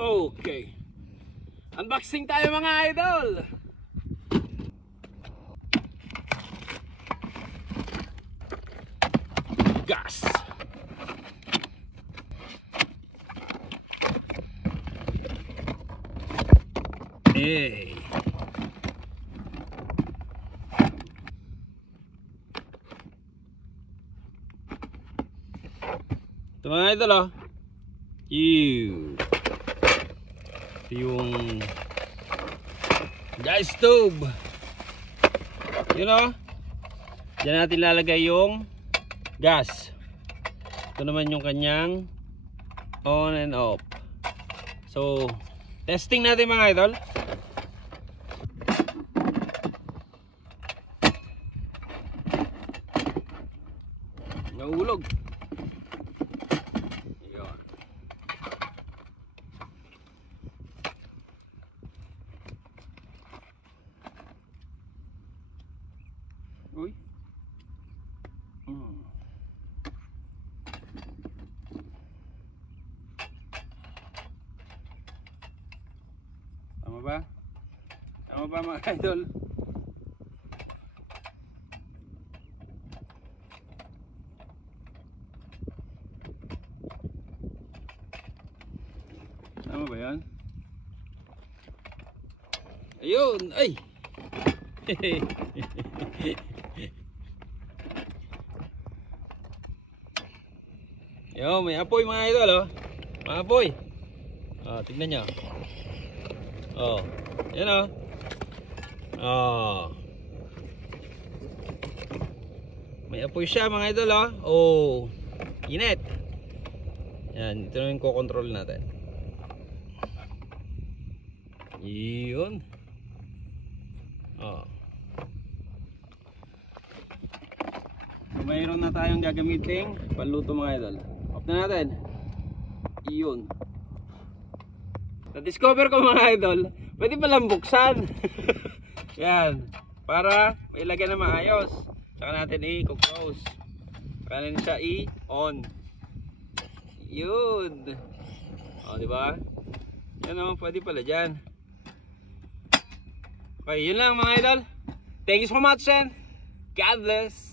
Okay. Unboxing tayo mga idol. Gas. Hey. Ito mga idol oh. Ito yung gas stove. You know, diyan natin lalagay yung gas. Ito naman yung kanyang on and off. So, testing natin mga idol. Nahulog. Uy. Tama ba? Tama ba mga idol? Tama ba yan? Ayun! Ay! Yo, may apoy mga idol oh. May apoy. Oh, tignan niyo. Oh. Yan oh. Oh. May apoy siya mga idol oh. Oh. Init. Yan, ito na yung ko-control natin. Yun. Oh. So, mayroon na tayong gagamiting panluto mga idol. Off na natin. Iyon. Na-discover ko mga idol, pwede palang buksan. Yan. Para may lagyan na maayos. Saka natin i-close. Saka natin siya i-on. Yun. O, diba? Yan o, pwede pala dyan. Okay, yun lang mga idol. Thank you so much and God bless.